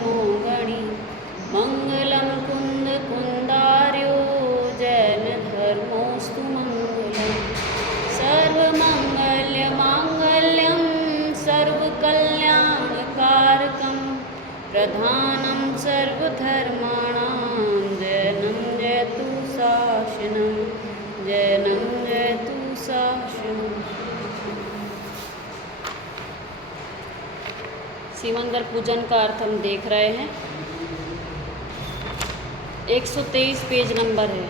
Mahogany मंगलम कुंद कुंदार्यो जैन धर्मोस्तु मंगलम सर्वमंगल्य मांगल्यम सर्वकल्याणकारकम प्रधानं सर्वधर्माणां जैनं जयतु शासनं जैनं जयतु शासनं। सिमंदर पूजन का अर्थ हम देख रहे हैं। 123 पेज नंबर है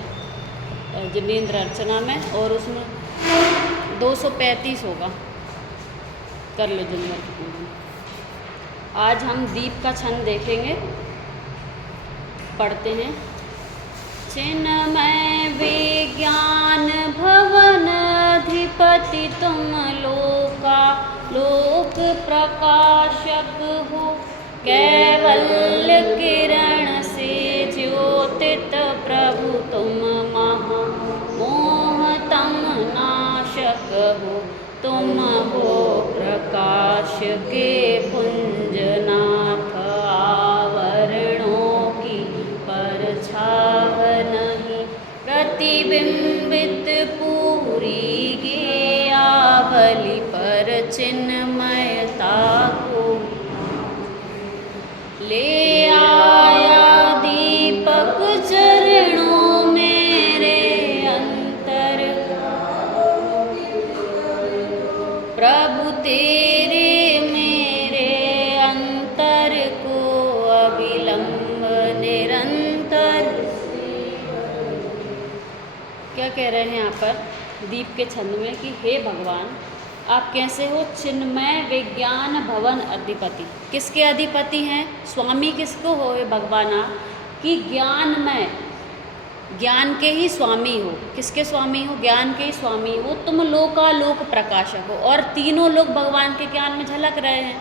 जिनेंद्र अर्चना में, और उसमें 235 होगा। कर लो जिनेंद्र पूजन। आज हम दीप का छंद देखेंगे, पढ़ते हैं। चिन्मय विज्ञान भवन अधिपति तुम लोका लोक प्रकाशक हो, कैवल्य किरण से ज्योतित प्रभु तुम महा मोहतम नाशक हो। तुम हो प्रकाश के पुंजनाथ, आवरणों की परछाव नहीं, प्रतिबिंबित पूरी गेयावली पर चिन्मयता को ले आया दीपक चरणों मेरे अंतर। प्रभु तेरे मेरे अंतर को अविलंब निरंतर। क्या कह रहे हैं यहाँ पर दीप के छंद में कि हे भगवान, आप कैसे हो? चिन्मय विज्ञान भवन अधिपति। किसके अधिपति हैं? स्वामी किसको हो भगवान आप? कि ज्ञानमय, ज्ञान के ही स्वामी हो। किसके स्वामी हो? ज्ञान के ही स्वामी हो। तुम लोकालोक प्रकाशक हो, और तीनों लोग भगवान के ज्ञान में झलक रहे हैं।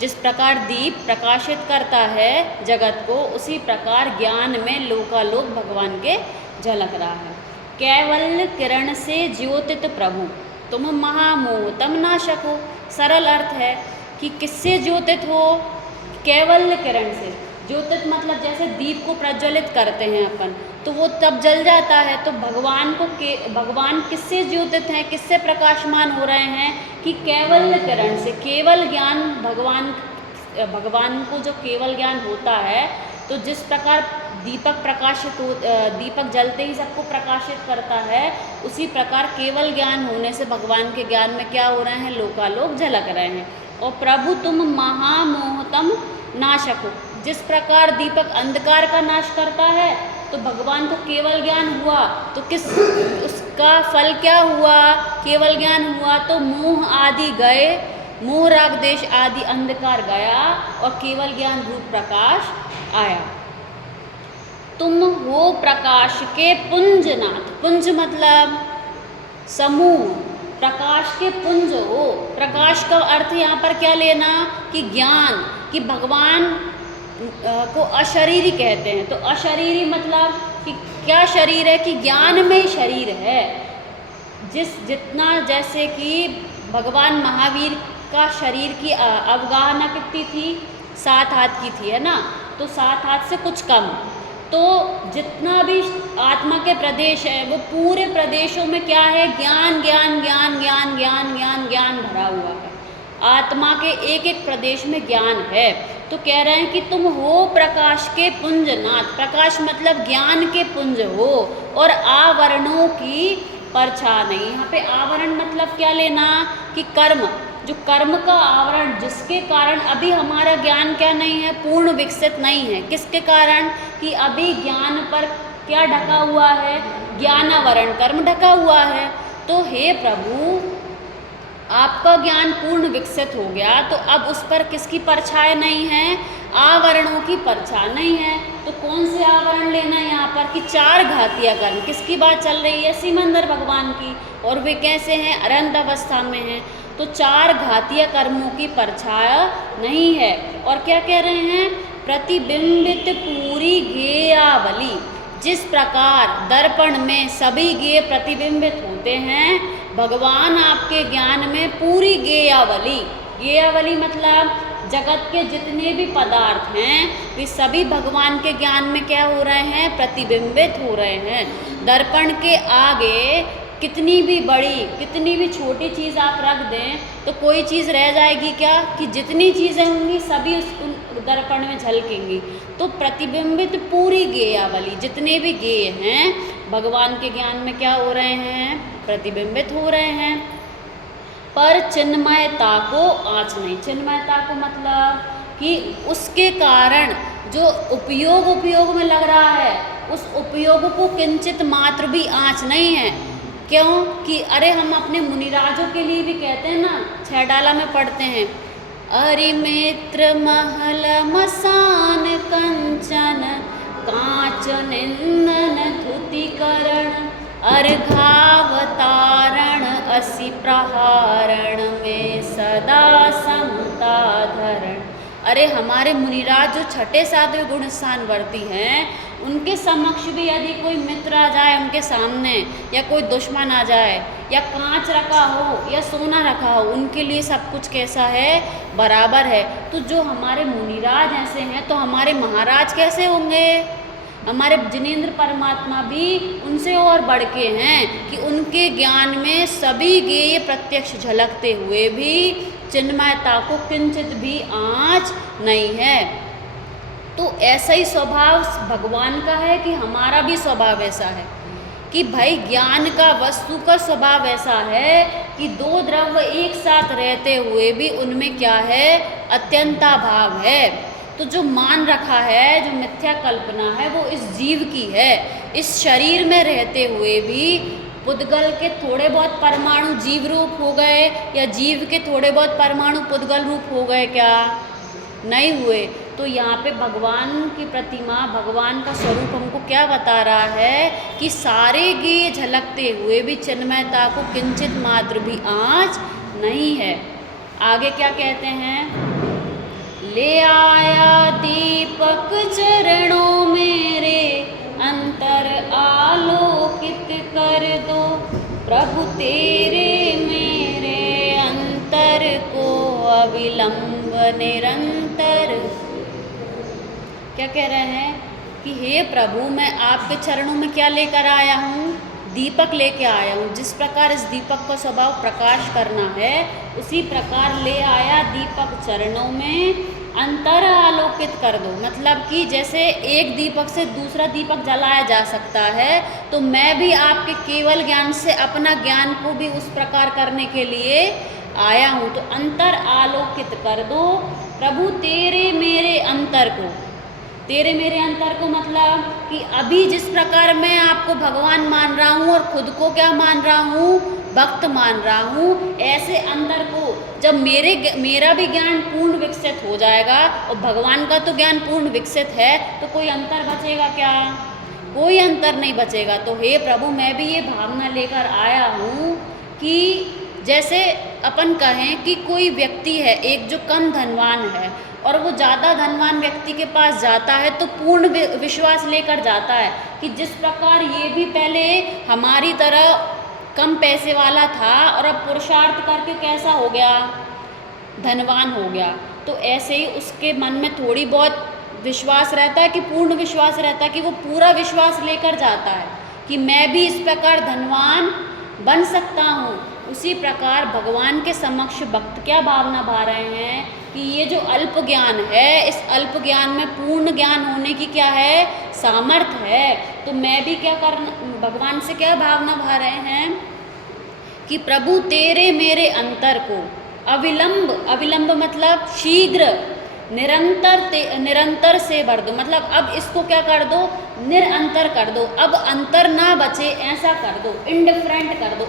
जिस प्रकार दीप प्रकाशित करता है जगत को, उसी प्रकार ज्ञान में लोकालोक भगवान के झलक रहा है। कैवल्य किरण से ज्योतित प्रभु तुम महामोहतम नाशक हो। सरल अर्थ है कि किससे ज्योतित हो? कैवल्य किरण से। ज्योतित मतलब जैसे दीप को प्रज्वलित करते हैं अपन, तो वो तब जल जाता है। तो भगवान किससे ज्योतित हैं, किससे प्रकाशमान हो रहे हैं? कि केवल किरण से। केवल ज्ञान भगवान को जो केवल ज्ञान होता है, तो जिस प्रकार दीपक जलते ही सबको प्रकाशित करता है, उसी प्रकार केवल ज्ञान होने से भगवान के ज्ञान में क्या हो रहे हैं? लोकालोक झलक रहे हैं। और प्रभु तुम महामोहतम नाशक हो। जिस प्रकार दीपक अंधकार का नाश करता है, तो भगवान को केवल ज्ञान हुआ, तो उसका फल क्या हुआ? केवल ज्ञान हुआ तो मोह आदि गए, मोह राग देश आदि अंधकार गया, और केवल ज्ञान रूप प्रकाश आया। तुम हो प्रकाश के पुंजनाथ। पुंज मतलब समूह, प्रकाश के पुंज हो। प्रकाश का अर्थ यहाँ पर क्या लेना? कि ज्ञान, कि भगवान को अशरीरी कहते हैं। तो अशरीरी मतलब कि क्या शरीर है? कि ज्ञान में ही शरीर है। जितना जैसे कि भगवान महावीर का शरीर की अवगाहना कितनी थी? 7 हाथ की थी, है ना? तो 7 हाथ से कुछ कम। तो जितना भी आत्मा के प्रदेश है, वो पूरे प्रदेशों में क्या है? ज्ञान ज्ञान ज्ञान ज्ञान ज्ञान ज्ञान ज्ञान भरा हुआ है। आत्मा के एक एक प्रदेश में ज्ञान है। तो कह रहे हैं कि तुम हो प्रकाश के पुंजनाथ। प्रकाश मतलब ज्ञान के पुंज हो, और आवरणों की परछा नहीं। यहाँ पे आवरण मतलब क्या लेना? कि कर्म, जो कर्म का आवरण, जिसके कारण अभी हमारा ज्ञान क्या नहीं है? पूर्ण विकसित नहीं है। किसके कारण? कि अभी ज्ञान पर क्या ढका हुआ है? ज्ञानावरण, कर्म ढका हुआ है। तो हे प्रभु, आपका ज्ञान पूर्ण विकसित हो गया, तो अब उस पर किसकी परछाई नहीं है? आवरणों की परछाई नहीं है। तो कौन से आवरण लेना है यहाँ पर? कि 4 घातीय कर्म। किसकी बात चल रही है? सिमंदर भगवान की। और वे कैसे हैं? अरंत अवस्था में हैं। तो 4 घातीय कर्मों की परछाया नहीं है। और क्या कह रहे हैं? प्रतिबिंबित पूरी गेयावली। जिस प्रकार दर्पण में सभी गेय प्रतिबिंबित होते हैं, भगवान आपके ज्ञान में पूरी गेयावली। गेयावली मतलब जगत के जितने भी पदार्थ हैं वे सभी भगवान के ज्ञान में क्या हो रहे हैं, प्रतिबिंबित हो रहे हैं। दर्पण के आगे कितनी भी बड़ी कितनी भी छोटी चीज़ आप रख दें तो कोई चीज़ रह जाएगी क्या, कि जितनी चीज़ें होंगी सभी उस दर्पण में झलकेंगी। तो प्रतिबिंबित पूरी गेयावली जितने भी गेय हैं भगवान के ज्ञान में क्या हो रहे हैं, प्रतिबिंबित हो रहे हैं। पर चिन्मयता को आँच नहीं। चिन्मयता को मतलब कि उसके कारण जो उपयोग में लग रहा है उस उपयोग को किंचित मात्र भी आँच नहीं है। क्यों कि अरे हम अपने मुनिराजों के लिए भी कहते हैं ना, 6 डाला में पढ़ते हैं, अरिमित्र महल मसान कंचन कांच निंदन धुतिकरण अर्घावतारण असि प्रहारण में सदा समता धरण। अरे हमारे मुनिराज जो 6ठे 7वें गुण स्थान वर्ती हैं उनके समक्ष भी यदि कोई मित्र आ जाए उनके सामने, या कोई दुश्मन आ जाए, या कांच रखा हो या सोना रखा हो, उनके लिए सब कुछ कैसा है, बराबर है। तो जो हमारे मुनिराज ऐसे हैं तो हमारे महाराज कैसे होंगे, हमारे जिनेंद्र परमात्मा भी उनसे और बढ़ के हैं कि उनके ज्ञान में सभी गेय प्रत्यक्ष झलकते हुए भी चिन्मयता को किंचित भी आँच नहीं है। तो ऐसा ही स्वभाव भगवान का है कि हमारा भी स्वभाव ऐसा है कि भाई ज्ञान का वस्तु का स्वभाव ऐसा है कि दो द्रव्य एक साथ रहते हुए भी उनमें क्या है, अत्यंता भाव है। तो जो मान रखा है, जो मिथ्या कल्पना है वो इस जीव की है। इस शरीर में रहते हुए भी पुद्गल के थोड़े बहुत परमाणु जीव रूप हो गए या जीव के थोड़े बहुत परमाणु पुद्गल रूप हो गए, क्या नहीं हुए। तो यहाँ पे भगवान की प्रतिमा, भगवान का स्वरूप हमको क्या बता रहा है कि सारे गेय झलकते हुए भी चिन्मयता को किंचित मात्र भी आँच नहीं है। आगे क्या कहते हैं, ले आया दीपक चरणों मेरे अंतर आलोकित कर दो, प्रभु तेरे मेरे अंतर को अविलंब निरंतर। क्या कह रहे हैं कि हे प्रभु मैं आपके चरणों में क्या लेकर आया हूँ, दीपक लेके आया हूँ। जिस प्रकार इस दीपक का स्वभाव प्रकाश करना है उसी प्रकार ले आया दीपक चरणों में अंतर आलोकित कर दो। मतलब कि जैसे एक दीपक से दूसरा दीपक जलाया जा सकता है तो मैं भी आपके केवल ज्ञान से अपना ज्ञान को भी उस प्रकार करने के लिए आया हूँ। तो अंतर आलोकित कर दो प्रभु तेरे मेरे अंतर को। तेरे मेरे अंतर को मतलब कि अभी जिस प्रकार मैं आपको भगवान मान रहा हूँ और खुद को क्या मान रहा हूँ, भक्त मान रहा हूँ, ऐसे अंतर को जब मेरा भी ज्ञान पूर्ण विकसित हो जाएगा और भगवान का तो ज्ञान पूर्ण विकसित है तो कोई अंतर बचेगा क्या, कोई अंतर नहीं बचेगा। तो हे प्रभु मैं भी ये भावना लेकर आया हूँ कि जैसे अपन कहें कि कोई व्यक्ति है एक जो कम धनवान है और वो ज़्यादा धनवान व्यक्ति के पास जाता है तो पूर्ण विश्वास लेकर जाता है कि जिस प्रकार ये भी पहले हमारी तरह कम पैसे वाला था और अब पुरुषार्थ करके कैसा हो गया, धनवान हो गया। तो ऐसे ही उसके मन में थोड़ी बहुत विश्वास रहता है कि पूर्ण विश्वास रहता है कि वो पूरा विश्वास लेकर जाता है कि मैं भी इस प्रकार धनवान बन सकता हूँ। उसी प्रकार भगवान के समक्ष भक्त क्या भावना भा रहे हैं कि ये जो अल्प ज्ञान है, इस अल्प ज्ञान में पूर्ण ज्ञान होने की क्या है, सामर्थ्य है। तो मैं भी क्या करना, भगवान से क्या भावना भा रहे हैं कि प्रभु तेरे मेरे अंतर को अविलंब, अविलंब मतलब शीघ्र, निरंतर से भर दो। मतलब अब इसको क्या कर दो, निरंतर कर दो, अब अंतर ना बचे ऐसा कर दो, इंडिफरेंट कर दो।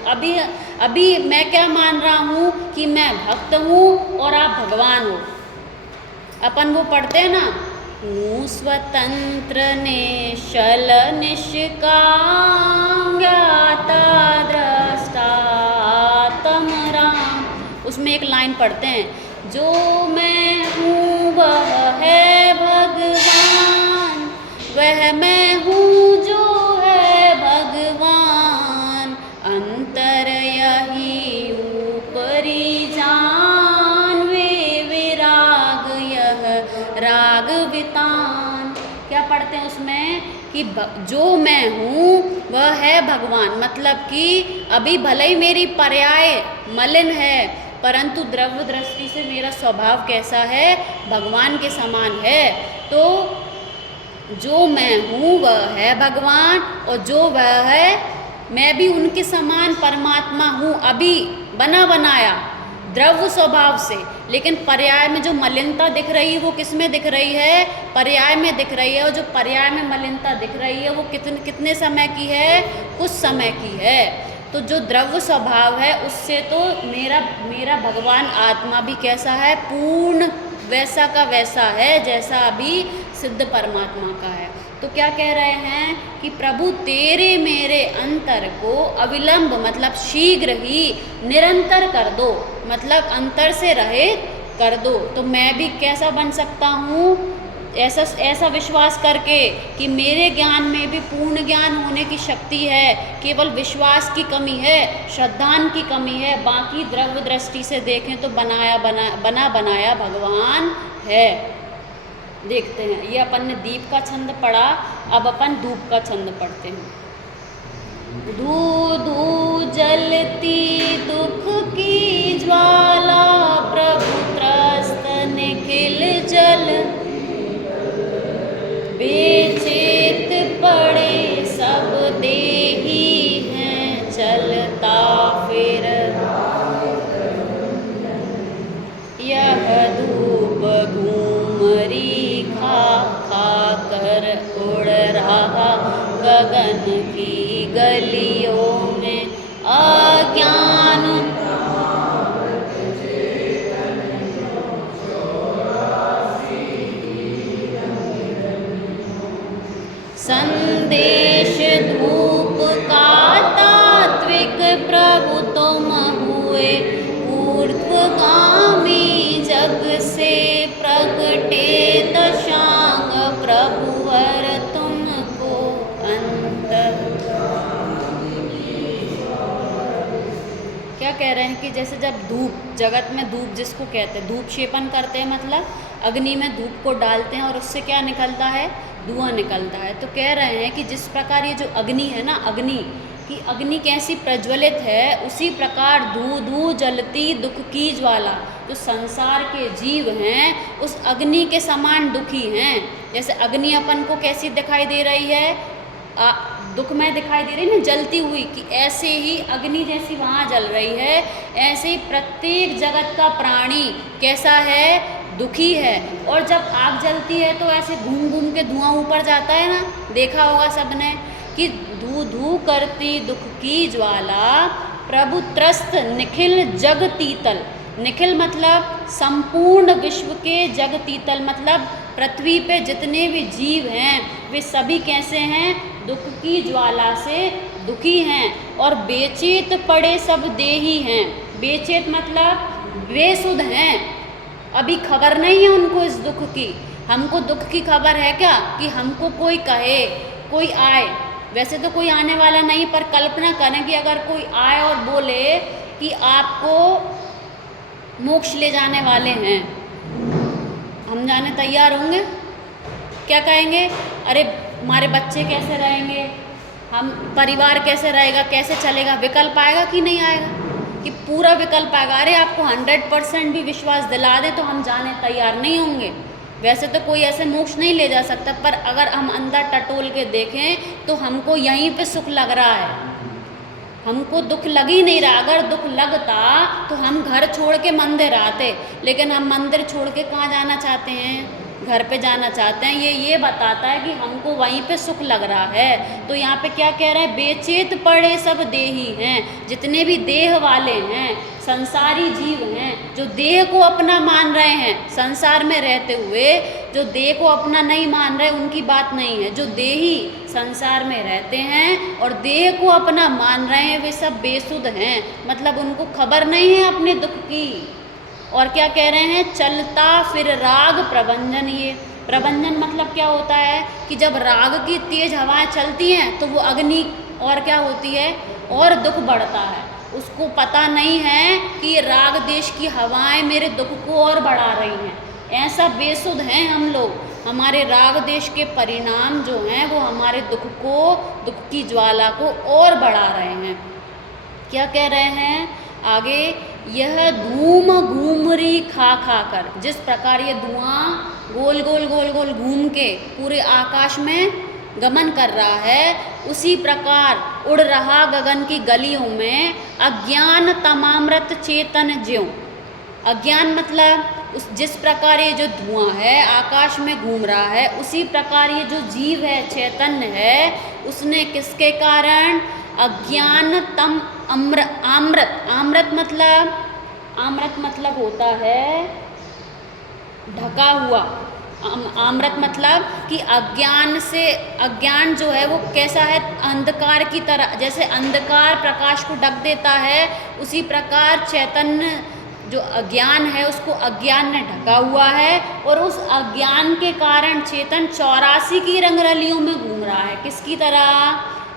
अभी मैं क्या मान रहा हूँ कि मैं भक्त हूँ और आप भगवान हो। अपन वो पढ़ते हैं ना, हूँ स्वतंत्र निश्चल निष्काम ज्ञाता दृष्टा आत्म राम। उसमें एक लाइन पढ़ते हैं, जो मैं हूँ वह है भगवान, वह मैं हूँ जो है भगवान, अंतर यही ऊपरी जान वे विराग कि जो मैं हूँ वह है भगवान। मतलब कि अभी भले ही मेरी पर्याय मलिन है, परंतु द्रव्य दृष्टि से मेरा स्वभाव कैसा है, भगवान के समान है। तो जो मैं हूँ वह है भगवान, और जो वह है मैं भी उनके समान परमात्मा हूँ, अभी बना बनाया द्रव्य स्वभाव से। लेकिन पर्याय में जो मलिनता दिख रही है वो किस में दिख रही है, पर्याय में दिख रही है। और जो पर्याय में मलिनता दिख रही है वो कितने समय की है, कुछ समय की है। तो जो द्रव्य स्वभाव है उससे तो मेरा भगवान आत्मा भी कैसा है, पूर्ण वैसा का वैसा है जैसा अभी सिद्ध परमात्मा का है। तो क्या कह रहे हैं कि प्रभु तेरे मेरे अंतर को अविलंब मतलब शीघ्र ही निरंतर कर दो, मतलब अंतर से रहित कर दो। तो मैं भी कैसा बन सकता हूँ, ऐसा विश्वास करके कि मेरे ज्ञान में भी पूर्ण ज्ञान होने की शक्ति है, केवल विश्वास की कमी है, श्रद्धान की कमी है। बाकी द्रव्य दृष्टि से देखें तो बना बनाया भगवान है। देखते हैं, ये अपन ने दीप का छंद पढ़ा, अब अपन धूप का छंद पढ़ते हैं। धू धू जलती दुख की ज्वाला, प्रभु त्रस्त निखिल जल, बेचेत पड़े सब देही हैं, चलता फिर यह धूप घूमरी खा खा कर उड़ रहा गगन की गलियों में अज्ञान। संदेश धूप का तात्विक, प्रभु तुम हुए ऊर्ध्वगामी, जग से प्रगटे दशांग, प्रभुवर तुमको अंत। क्या कह रहे हैं कि जैसे जब धूप, जगत में धूप जिसको कहते हैं, धूप क्षेपण करते हैं, मतलब अग्नि में धूप को डालते हैं और उससे क्या निकलता है, धुआं निकलता है। तो कह रहे हैं कि जिस प्रकार ये जो अग्नि है ना, अग्नि कैसी प्रज्वलित है, उसी प्रकार धू धू जलती दुख की ज्वाला, जो संसार के जीव हैं उस अग्नि के समान दुखी हैं। जैसे अग्नि अपन को कैसी दिखाई दे रही है, दुखमय दिखाई दे रही है ना, जलती हुई, कि ऐसे ही अग्नि जैसी वहाँ जल रही है, ऐसे ही प्रत्येक जगत का प्राणी कैसा है, दुखी है। और जब आग जलती है तो ऐसे घूम घूम के धुआं ऊपर जाता है ना, देखा होगा सबने, कि धू धू करती दुख की ज्वाला, प्रभु त्रस्त निखिल जग तीतल। निखिल मतलब संपूर्ण विश्व के, जग तीतल मतलब पृथ्वी पे जितने भी जीव हैं वे सभी कैसे हैं, दुख की ज्वाला से दुखी हैं। और बेचेत पड़े सब देही हैं। बेचेत मतलब बेसुध हैं, अभी खबर नहीं है उनको इस दुख की। हमको दुख की खबर है क्या, कि हमको कोई कहे, कोई आए, वैसे तो कोई आने वाला नहीं, पर कल्पना करें कि अगर कोई आए और बोले कि आपको मोक्ष ले जाने वाले हैं, हम जाने तैयार होंगे? क्या कहेंगे, अरे हमारे बच्चे कैसे रहेंगे, हम परिवार कैसे रहेगा, कैसे चलेगा, विकल्प आएगा कि नहीं आएगा, कि पूरा विकल्प आएगा। अरे आपको 100% भी विश्वास दिला दें तो हम जाने तैयार नहीं होंगे। वैसे तो कोई ऐसे मोक्ष नहीं ले जा सकता, पर अगर हम अंदर टटोल के देखें तो हमको यहीं पे सुख लग रहा है, हमको दुख लग ही नहीं रहा। अगर दुख लगता तो हम घर छोड़ के मंदिर आते, लेकिन हम मंदिर छोड़ के कहाँ जाना चाहते हैं, घर पे जाना चाहते हैं। ये बताता है कि हमको वहीं पे सुख लग रहा है। तो यहाँ पे क्या कह रहे हैं, बेचेत पड़े सब देही हैं, जितने भी देह वाले हैं, संसारी जीव हैं, जो देह को अपना मान रहे हैं, संसार में रहते हुए जो देह को अपना नहीं मान रहे, उनकी बात नहीं है। जो देही संसार में रहते हैं और देह को अपना मान रहे हैं, वे सब बेसुध हैं, मतलब उनको खबर नहीं है अपने दुख की। और क्या कह रहे हैं, चलता फिर राग प्रभंजन। ये प्रभंजन मतलब क्या होता है, कि जब राग की तेज हवाएं चलती हैं तो वो अग्नि और क्या होती है, और दुख बढ़ता है। उसको पता नहीं है कि राग देश की हवाएं मेरे दुख को और बढ़ा रही हैं। ऐसा बेसुध हैं हम लोग हमारे राग देश के परिणाम जो हैं वो हमारे दुख की ज्वाला को और बढ़ा रहे हैं। क्या कह रहे हैं आगे, यह धूम घूमरी खा खा कर, जिस प्रकार ये धुआं गोल गोल घूम के पूरे आकाश में गमन कर रहा है, उसी प्रकार उड़ रहा गगन की गलियों में अज्ञान तमामृत चेतन ज्यों। अज्ञान मतलब जिस प्रकार ये जो धुआं है आकाश में घूम रहा है, उसी प्रकार ये जो जीव है, चैतन्य है, उसने किसके कारण, अज्ञान तम आम्रत मतलब होता है ढका हुआ। आम्रत मतलब कि अज्ञान जो है वो कैसा है, अंधकार की तरह, जैसे अंधकार प्रकाश को ढक देता है, उसी प्रकार चैतन्य जो अज्ञान है उसको अज्ञान ने ढका हुआ है, और उस अज्ञान के कारण चेतन 84 की रंगरलियों में घूम रहा है। किसकी तरह,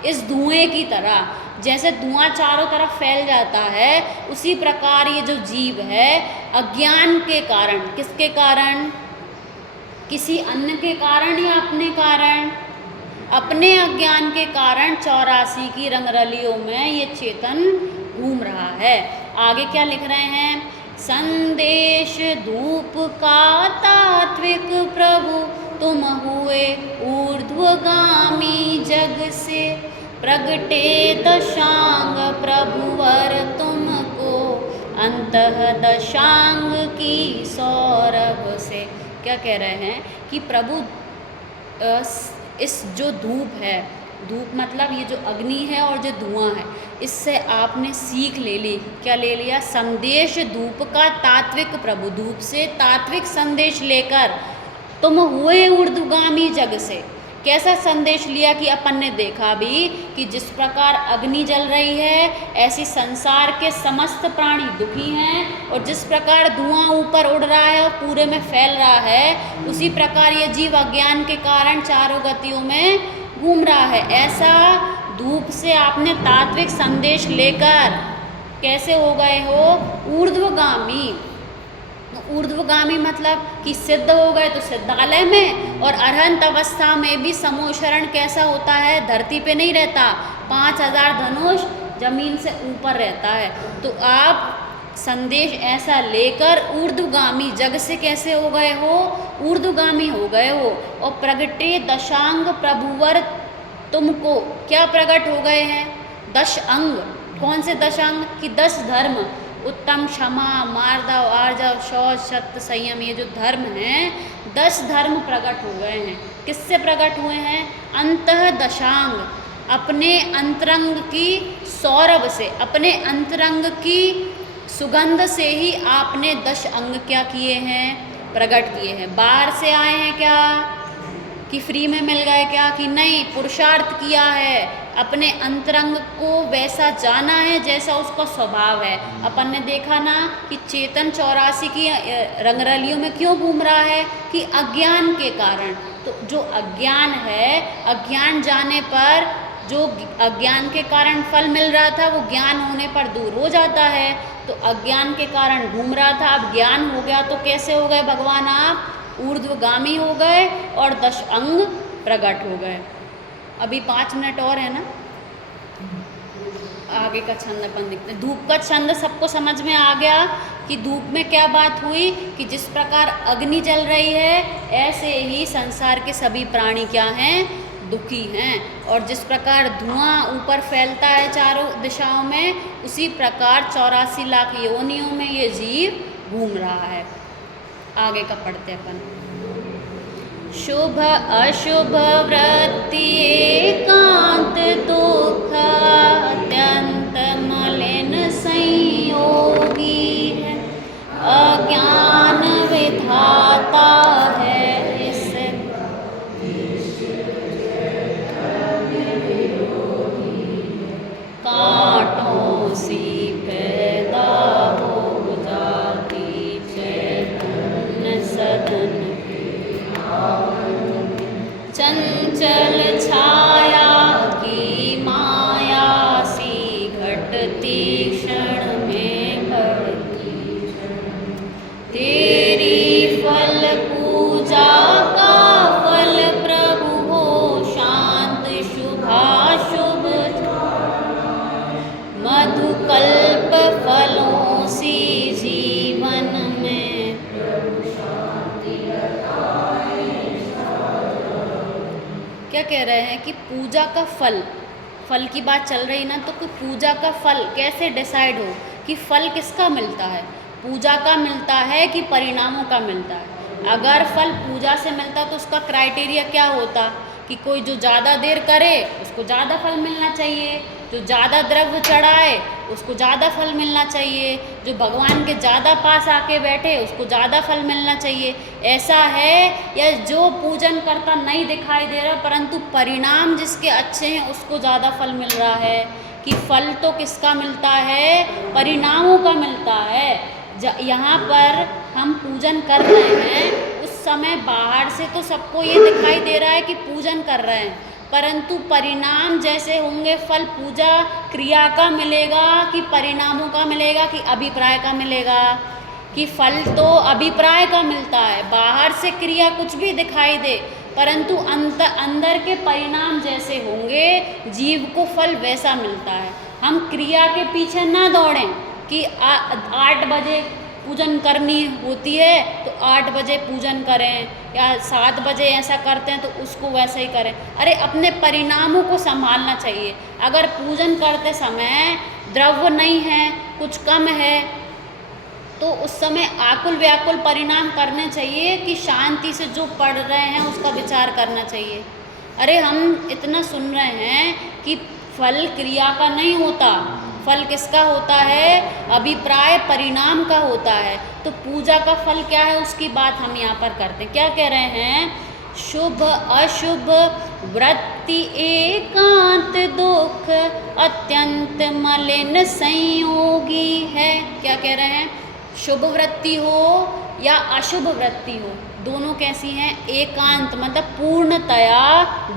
इस धुएं की तरह। जैसे धुआं चारों तरफ फैल जाता है, उसी प्रकार ये जो जीव है अज्ञान के कारण, किसके कारण, किसी अन्य के कारण या अपने कारण, अपने अज्ञान के कारण 84 की रंगरलियों में ये चेतन घूम रहा है। आगे क्या लिख रहे हैं, संदेश धूप का तात्विक प्रभु तुम हुए ऊर्ध्वगामी जग से, प्रगटे दशांग प्रभुवर तुमको अंतः दशांग की सौरभ से। क्या कह रहे हैं कि प्रभु इस जो धूप है, धूप मतलब ये जो अग्नि है और जो धुआं है, इससे आपने सीख ले ली। क्या ले लिया, संदेश धूप का तात्विक प्रभु, धूप से तात्विक संदेश लेकर तुम हुए ऊर्ध्वगामी जग से। कैसा संदेश लिया कि अपन ने देखा भी कि जिस प्रकार अग्नि जल रही है, ऐसी संसार के समस्त प्राणी दुखी हैं, और जिस प्रकार धुआं ऊपर उड़ रहा है और पूरे में फैल रहा है, उसी प्रकार ये जीव अज्ञान के कारण चारों गतियों में घूम रहा है। ऐसा धूप से आपने तात्विक संदेश लेकर कैसे हो गए हो, ऊर्ध्वगामी। ऊर्ध्वगामी मतलब कि सिद्ध हो गए तो सिद्धालय में, और अरहंत अवस्था में भी समोशरण कैसा होता है, धरती पे नहीं रहता, 5000 धनुष जमीन से ऊपर रहता है। तो आप संदेश ऐसा लेकर ऊर्ध्वगामी जग से कैसे हो गए हो, ऊर्ध्वगामी हो गए हो। और प्रगटे दशांग प्रभुवर तुमको, क्या प्रकट हो गए हैं, 10 अंग। कौन से 10 अंग कि 10 धर्म, उत्तम, क्षमा, मार्दव, आर्जव, शौच, सत्य, संयम, ये जो धर्म हैं 10 धर्म प्रकट हो गए हैं। किससे प्रकट हुए हैं, अंतः दशांग, अपने अंतरंग की सौरभ से, अपने अंतरंग की सुगंध से ही आपने 10 अंग क्या किए हैं, प्रकट किए हैं। बाहर से आए हैं क्या कि फ्री में मिल गए क्या, कि नहीं, पुरुषार्थ किया है, अपने अंतरंग को वैसा जाना है जैसा उसका स्वभाव है। अपन ने देखा ना कि चेतन 84 की रंगरलियों में क्यों घूम रहा है, कि अज्ञान के कारण। तो जो अज्ञान है, अज्ञान जाने पर जो अज्ञान के कारण फल मिल रहा था, वो ज्ञान होने पर दूर हो जाता है। तो अज्ञान के कारण घूम रहा था, अब ज्ञान हो गया तो कैसे हो गए भगवान आप, ऊर्ध्वगामी हो गए और 10 अंग प्रकट हो गए। अभी 5 मिनट और है ना, आगे का छंद अपन देखते हैं। धूप का छंद सबको समझ में आ गया कि धूप में क्या बात हुई, कि जिस प्रकार अग्नि जल रही है, ऐसे ही संसार के सभी प्राणी क्या हैं, दुखी हैं। और जिस प्रकार धुआं ऊपर फैलता है चारों दिशाओं में, उसी प्रकार 84 लाख योनियों में ये जीव घूम रहा है। आगे का पढ़ते अपन। शुभ अशुभ वृत्ति एकांत दुख अत्यंत मलिन संयोगी है, अज्ञान विधाता है इस कांटों सी पैदा हो जाती चैतन्य सदन, चंचल छाया की माया सी घटती क्षण में बढ़ती, तेरी फल पूजा का मधुकल्प फलों सी जीवन में। क्या कह रहे हैं कि पूजा का फल की बात चल रही ना, तो कि पूजा का फल कैसे डिसाइड हो कि फल किसका मिलता है, पूजा का मिलता है कि परिणामों का मिलता है। अगर फल पूजा से मिलता तो उसका क्राइटेरिया क्या होता कि कोई जो ज़्यादा देर करे उसको ज़्यादा फल मिलना चाहिए, जो ज़्यादा द्रव्य चढ़ाए उसको ज़्यादा फल मिलना चाहिए, जो भगवान के ज़्यादा पास आके बैठे उसको ज़्यादा फल मिलना चाहिए। ऐसा है या जो पूजन करता नहीं दिखाई दे रहा परंतु परिणाम जिसके अच्छे हैं उसको ज़्यादा फल मिल रहा है, कि फल तो किसका मिलता है, परिणामों का मिलता है। यहाँ पर हम पूजन कर रहे हैं उस समय बाहर से तो सबको ये दिखाई दे रहा है कि पूजन कर रहे हैं, परंतु परिणाम जैसे होंगे, फल पूजा क्रिया का मिलेगा कि परिणामों का मिलेगा कि अभिप्राय का मिलेगा, कि फल तो अभिप्राय का मिलता है। बाहर से क्रिया कुछ भी दिखाई दे परंतु अंदर के परिणाम जैसे होंगे जीव को फल वैसा मिलता है। हम क्रिया के पीछे ना दौड़ें कि 8 बजे पूजन करनी होती है तो 8 बजे पूजन करें, या 7 बजे ऐसा करते हैं तो उसको वैसा ही करें। अरे अपने परिणामों को संभालना चाहिए। अगर पूजन करते समय द्रव्य नहीं है, कुछ कम है, तो उस समय आकुल व्याकुल परिणाम करने चाहिए कि शांति से जो पढ़ रहे हैं उसका विचार करना चाहिए। अरे हम इतना सुन रहे हैं कि फल क्रिया का नहीं होता, फल किसका होता है, अभिप्राय परिणाम का होता है। तो पूजा का फल क्या है उसकी बात हम यहाँ पर करते हैं। क्या कह रहे हैं, शुभ अशुभ वृत्ति एकांत दुख अत्यंत मलिन संयोगी है। क्या कह रहे हैं, शुभ वृत्ति हो या अशुभ वृत्ति हो दोनों कैसी हैं, एकांत मतलब पूर्णतया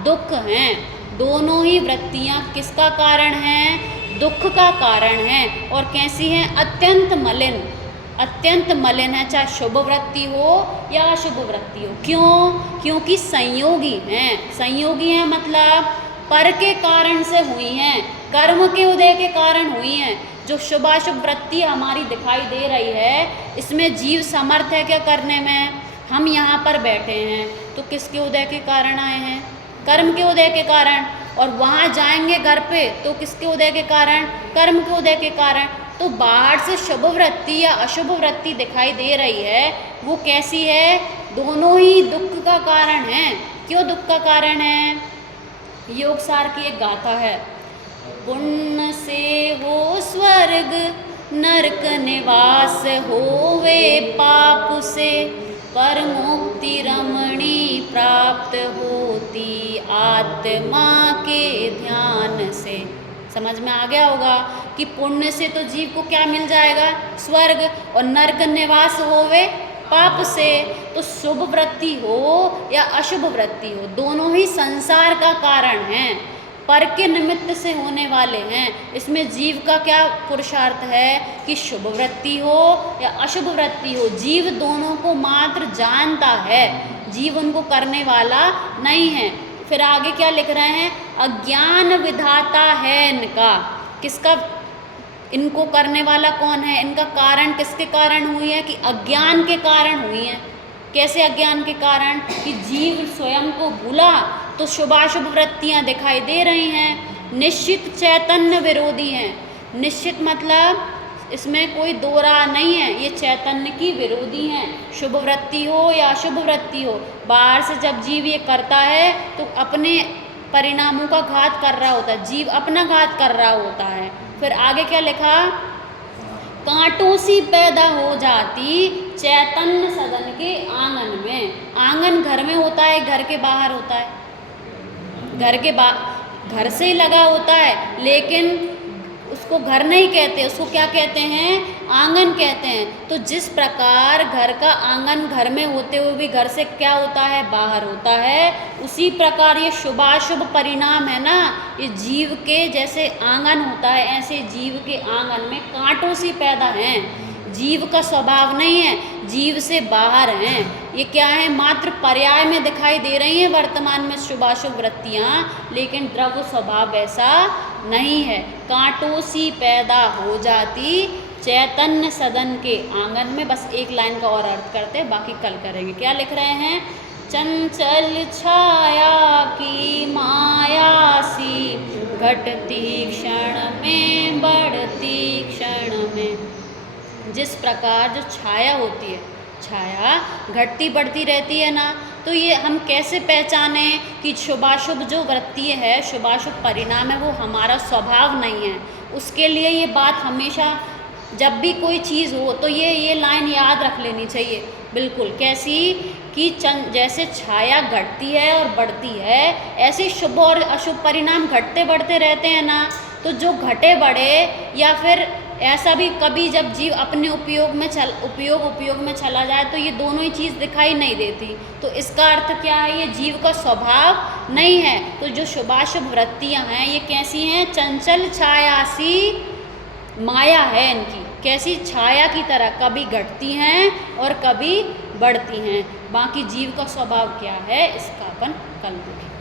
दुख हैं। दोनों ही वृत्तियाँ किसका कारण हैं, दुख का कारण है। और कैसी हैं, अत्यंत मलिन, अत्यंत मलिन है, चाहे शुभ वृत्ति हो या अशुभ वृत्ति हो। क्यों, क्योंकि संयोगी हैं। संयोगी हैं मतलब पर के कारण से हुई हैं, कर्म के उदय के कारण हुई हैं। जो शुभाशुभ वृत्ति हमारी दिखाई दे रही है इसमें जीव समर्थ है क्या करने में। हम यहाँ पर बैठे हैं तो किसके उदय के कारण आए हैं, कर्म के उदय के कारण। और वहाँ जाएंगे घर पे तो किसके उदय के कारण, कर्म के उदय के कारण। तो बाहर से शुभ वृत्ति या अशुभ वृत्ति दिखाई दे रही है, वो कैसी है, दोनों ही दुख का कारण है। क्यों दुख का कारण है, योगसार की एक गाथा है, पुण्य से हो स्वर्ग नरक निवास होवे पाप से, पर मुक्ति रमणी प्राप्त होती आत्मा के ध्यान से। समझ में आ गया होगा कि पुण्य से तो जीव को क्या मिल जाएगा, स्वर्ग, और नरक निवास होवे पाप से। तो शुभ वृत्ति हो या अशुभ वृत्ति हो दोनों ही संसार का कारण हैं, पर के निमित्त से होने वाले हैं। इसमें जीव का क्या पुरुषार्थ है कि शुभ वृत्ति हो या अशुभ वृत्ति हो, जीव दोनों को मात्र जानता है, जीव उनको करने वाला नहीं है। फिर आगे क्या लिख रहे हैं, अज्ञान विधाता है इनका, किसका, इनको करने वाला कौन है, इनका कारण किसके कारण हुई है, कि अज्ञान के कारण हुई है। कैसे अज्ञान के कारण, कि जीव स्वयं को भूला तो शुभाशुभ वृत्तियाँ दिखाई दे रही हैं, निश्चित चैतन्य विरोधी हैं। निश्चित मतलब इसमें कोई दो राह नहीं है, ये चैतन्य की विरोधी हैं। शुभ वृत्ति हो या अशुभ वृत्ति हो, बाहर से जब जीव ये करता है तो अपने परिणामों का घात कर रहा होता है, जीव अपना घात कर रहा होता है। फिर आगे क्या लिखा, कांटों सी पैदा हो जाती चैतन्य सदन के आंगन में। आंगन घर में होता है, घर के बाहर होता है, घर से ही लगा होता है, लेकिन उसको घर नहीं कहते, उसको क्या कहते हैं, आंगन कहते हैं। तो जिस प्रकार घर का आंगन घर में होते हुए भी घर से क्या होता है, बाहर होता है, उसी प्रकार ये शुभाशुभ परिणाम है ना, ये जीव के जैसे आंगन होता है ऐसे जीव के आंगन में कांटों से पैदा हैं। जीव का स्वभाव नहीं है, जीव से बाहर हैं। ये क्या है, मात्र पर्याय में दिखाई दे रही हैं वर्तमान में शुभाशुभ वृत्तियाँ, लेकिन द्रव्य स्वभाव ऐसा नहीं है। कांटों सी पैदा हो जाती चैतन्य सदन के आंगन में। बस एक लाइन का और अर्थ करते हैं, बाकी कल करेंगे। क्या लिख रहे हैं? चंचल छाया की माया सी घटती क्षण में बढ़ती क्षण में। जिस प्रकार जो छाया होती है, छाया घटती बढ़ती रहती है ना, तो ये हम कैसे पहचाने कि शुभाशुभ जो वृत्ति है, शुभाशुभ परिणाम है, वो हमारा स्वभाव नहीं है। उसके लिए ये बात हमेशा जब भी कोई चीज़ हो तो ये लाइन याद रख लेनी चाहिए बिल्कुल। कैसी? कि जैसे छाया घटती है और बढ़ती है, ऐसे शुभ और अशुभ परिणाम घटते बढ़ते रहते हैं ना। तो जो घटे बढ़े या फिर ऐसा भी कभी जब जीव अपने उपयोग में चला जाए तो ये दोनों ही चीज़ दिखाई नहीं देती। तो इसका अर्थ क्या है? ये जीव का स्वभाव नहीं है। तो जो शुभाशुभ वृत्तियाँ हैं ये कैसी हैं? चंचल छाया सी माया है इनकी। कैसी? छाया की तरह, कभी घटती हैं और कभी बढ़ती हैं। बाकी जीव का स्वभाव क्या है इसका अपन कल देखेंगे।